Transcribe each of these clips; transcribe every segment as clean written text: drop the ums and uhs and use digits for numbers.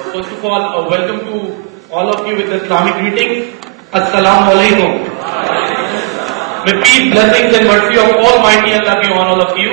First of all, welcome to all of you with the Islamic greeting. Assalamu alaikum. May peace, blessings and mercy of Almighty Allah be on all of you.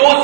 2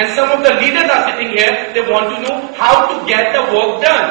And some of the leaders are sitting here, they want to know how to get the work done.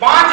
5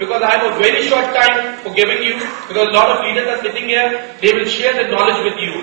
because I have a very short time for giving you, because a lot of leaders are sitting here, they will share the knowledge with you.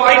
5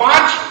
5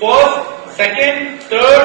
1st, 2nd, 3rd,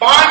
5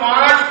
5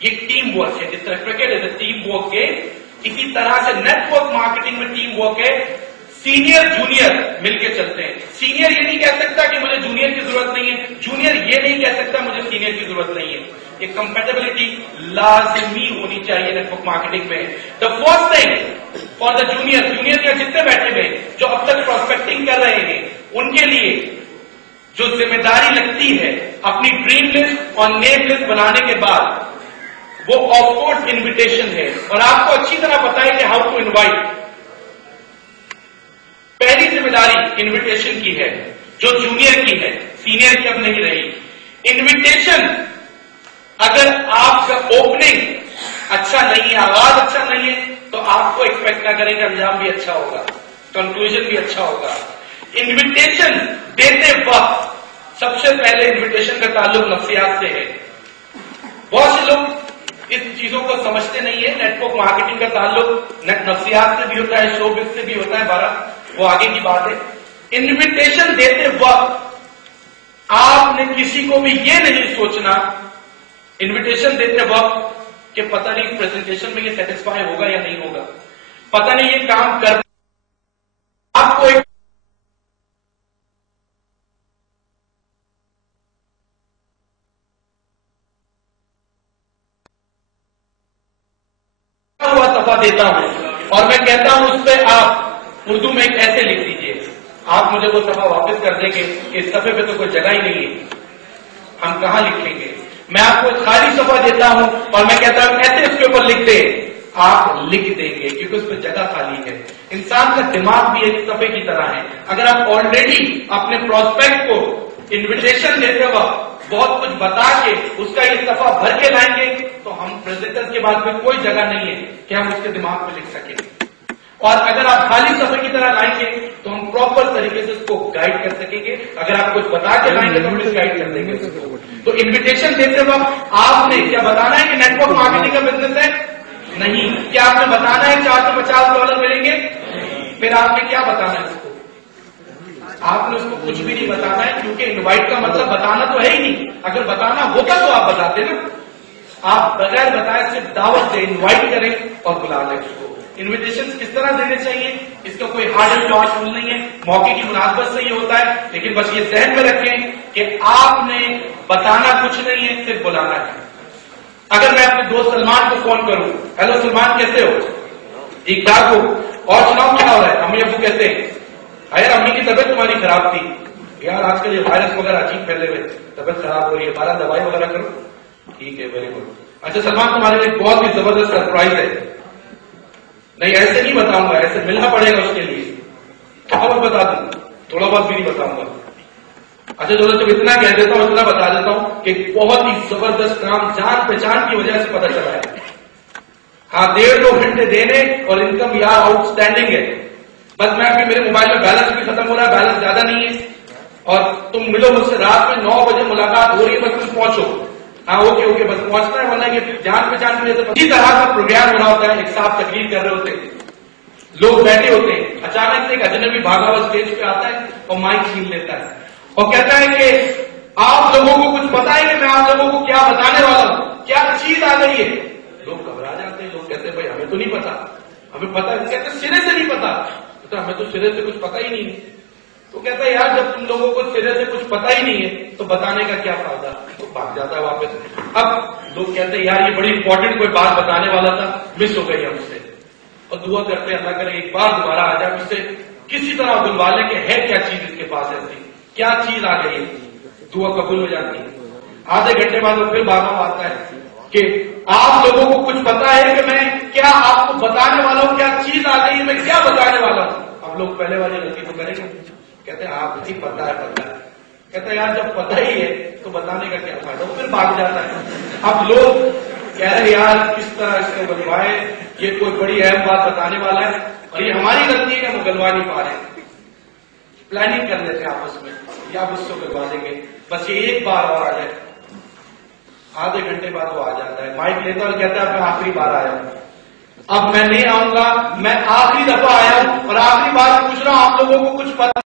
یہ team work ہے. جس طرح cricket is a team work game, اسی طرح سے net work marketing میں team work ہے. Senior junior مل کے چلتے ہیں. سینئر یہ نہیں کہہ سکتا کہ مجھے جونیئر کی ضرورت نہیں ہے، جونیئر یہ نہیں کہہ سکتا مجھے سینئر کی ضرورت نہیں ہے. یہ کمپیٹیبلٹی لازمی ہونی چاہیے نیٹ ورک مارکیٹنگ میں. The first thing for the junior یا جتنے بیٹھے ہوئے جو اب تک پروسپیکٹنگ کر رہے ہیں، ان کے لیے جو ذمہ داری لگتی ہے اپنی ڈریم لسٹ اور نیم لسٹ بنانے کے بعد، وہ آف کورس انویٹیشن ہے. اور آپ کو اچھی طرح پتا ہے کہ ہاؤ ٹو انوائٹ. پہلی ذمہ داری انویٹیشن کی ہے جو جونیئر کی ہے، سینئر کی اب نہیں رہی. انویٹیشن اگر آپ کا اوپننگ اچھا نہیں ہے، آغاز اچھا نہیں ہے، تو آپ کو ایکسپیکٹ نہ کریں کہ انجام بھی اچھا ہوگا، کنکلوژن بھی اچھا ہوگا. انویٹیشن دیتے وقت سب سے پہلے انویٹیشن کا تعلق نفسیات سے ہے. بہت سے لوگ اس چیزوں کو سمجھتے نہیں ہے. نیٹ ورک مارکیٹنگ کا تعلق نفسیات سے بھی ہوتا ہے، شوبز سے بھی ہوتا ہے. بارہ وہ آگے کی بات ہے. انویٹیشن دیتے وقت آپ نے کسی کو بھی یہ نہیں سوچنا انویٹیشن دیتے وقت کہ پتہ نہیں پریزنٹیشن میں یہ سیٹسفائی ہوگا یا نہیں ہوگا، پتہ نہیں یہ کام کر. آپ کو ایک صفحہ دیتا ہوں اور میں کہتا ہوں اس پہ آپ اردو میں ایک ایسے لکھ دیجئے. آپ مجھے وہ صفحہ واپس کر دیں گے کہ اس صفحے پہ تو کوئی جگہ ہی نہیں ہے، ہم کہاں لکھیں گے. میں آپ کو خالی صفحہ دیتا ہوں اور میں کہتا ہوں ایسے اس کے اوپر لکھ دیں. آپ لکھ دیں گے کیونکہ اس پہ جگہ خالی ہے. انسان کا دماغ بھی ایک صفحے کی طرح ہے. اگر آپ آلریڈی اپنے پروسپیکٹ کو انویٹیشن دیتے وقت بہت کچھ بتا کے اس کا یہ صفحہ بھر کے لائیں گے تو ہم پریزنٹر کے بعد میں کوئی جگہ نہیں ہے کہ ہم اس کے دماغ میں لکھ سکیں. اور اگر آپ خالی صفحے کی طرح لائیں گے تو ہم پراپر طریقے سے اس کو گائیڈ کر سکیں گے. اگر آپ کچھ بتا کے لائیں گے تو ہم گائیڈ کر دیں گے. تو انویٹیشن دیتے وقت آپ نے کیا بتانا ہے کہ نیٹ ورک مارکیٹنگ کا بزنس ہے؟ نہیں. کیا آپ نے بتانا ہے $450 ملیں گے؟ پھر آپ نے کیا بتانا ہے اس کو؟ آپ نے اس کو کچھ بھی نہیں بتانا ہے کیونکہ انوائٹ کا مطلب بتانا تو ہے ہی نہیں. اگر بتانا ہوتا تو آپ بتاتے نا. آپ بغیر بتائے صرف دعوت سے انوائٹ کریں اور بلا لیں اس کو. انویٹیشن کس طرح دینے چاہیے اس کا کوئی ہارڈ اینڈ فاسٹ رول نہیں ہے. موقع کی مناسبت سے یہ ہوتا ہے، لیکن بس یہ ذہن میں رکھیں کہ آپ نے بتانا کچھ نہیں ہے، صرف بلانا ہے. اگر میں اپنے دوست سلمان کو فون کروں، ہیلو سلمان کیسے ہو؟ ٹھیک ٹھاک ہو؟ اور سناؤ کیا ہو رہا ہے؟ امی ابو کیسے ہیں؟ یار امی کی طبیعت تمہاری خراب تھی یار، آج کل یہ وائرس وغیرہ عجیب پھیلے ہوئے، طبیعت خراب ہو رہی ہے، 12 دوائی وغیرہ کرو. ٹھیک ہے، ویری گڈ. اچھا سلمان تمہارے لیے بہت ہی زبردست سرپرائز ہے. نہیں ایسے نہیں بتاؤں گا، ایسے ملنا پڑے گا اس کے لیے. بہت بتا دوں، تھوڑا بہت بھی نہیں بتاؤں گا. اچھا چلو جب اتنا کہہ دیتا ہوں اتنا بتا دیتا ہوں کہ بہت ہی زبردست کام جان پہچان کی وجہ سے پتہ چلا ہے. ہاں 1.5-2 گھنٹے دینے اور انکم یار آؤٹ اسٹینڈنگ ہے. بس میں ابھی میرے موبائل میں بیلنس بھی ختم ہو رہا ہے، بیلنس زیادہ نہیں ہے، اور تم ملو مجھ سے رات میں 9 بجے ملاقات ہو رہی ہے، بس تم پہنچو. ہاں اوکے بس پہنچنا ہے، ورنہ یہ جان پہچان کی وجہ سے اسی طرح کا پروگرام ہو رہا ہوتا ہے. ایک صاحب تقریر کر رہے ہوتے ہیں، لوگ بیٹھے ہوتے ہیں، اچانک سے ایک اجنبی بھاگا ہوا اسٹیج پہ آتا ہے اور مائک چھین لیتا ہے اور کہتا ہے کہ آپ لوگوں کو کچھ پتا ہے کہ میں آپ لوگوں کو کیا بتانے والا ہوں، کیا چیز آ گئی ہے. لوگ گھبرا جاتے ہیں، لوگ کہتے ہیں بھائی ہمیں تو نہیں پتا. ہمیں پتا ہے، کہتے سرے سے نہیں پتا. ہمیں تو سرے سے کچھ پتا ہی نہیں ہے. تو کہتا ہے یار جب تم لوگوں کو سرے سے کچھ پتا ہی نہیں ہے تو بتانے کا کیا فائدہ. تو بھاگ جاتا ہے واپس. اب لوگ کہتے ہیں یار یہ بڑی امپورٹنٹ کوئی بات بتانے والا تھا، مس ہو گئی ہم سے. اور دعا کرتے اللہ کرے ایک بار دوبارہ آ جائے، مجھ سے کسی طرح بلوا لے کہ ہے کیا چیز اس کے پاس، ایسی کیا چیز آ گئی. دعا قبول ہو جاتی ہے. آدھے گھنٹے بعد وہ پھر بھاگا آتا ہے کہ آپ لوگوں کو کچھ پتا ہے کہ میں کیا آپ کو بتانے والا ہوں، کیا چیز آ گئی ہے، میں کیا بتانے والا ہوں. اب لوگ پہلے والی غلطی تو کریں گے، کہتے ہیں آپ نہیں پتا ہے. کہتے ہیں یار جب پتا ہی ہے تو بتانے کا کیا فائدہ. وہ پھر بھاگ جاتا ہے. اب لوگ کہہ رہے یار کس طرح اس کو بلوائے، یہ کوئی بڑی اہم بات بتانے والا ہے اور یہ ہماری غلطی ہے کہ ہم گلوا نہیں پا رہے. پلاننگ کر لیتے ہیں آپس میں یا اس کو گلوا دیں گے، بس یہ ایک بار اور آ جائے. آدھے گھنٹے بعد وہ آ جاتا ہے، مائک لیتا اور کہتا ہے میں آخری بار آیا ہوں، اب میں نہیں آؤں گا، میں آخری دفعہ آیا ہوں اور آخری بار پوچھ رہا ہوں آپ لوگوں کو کچھ پتا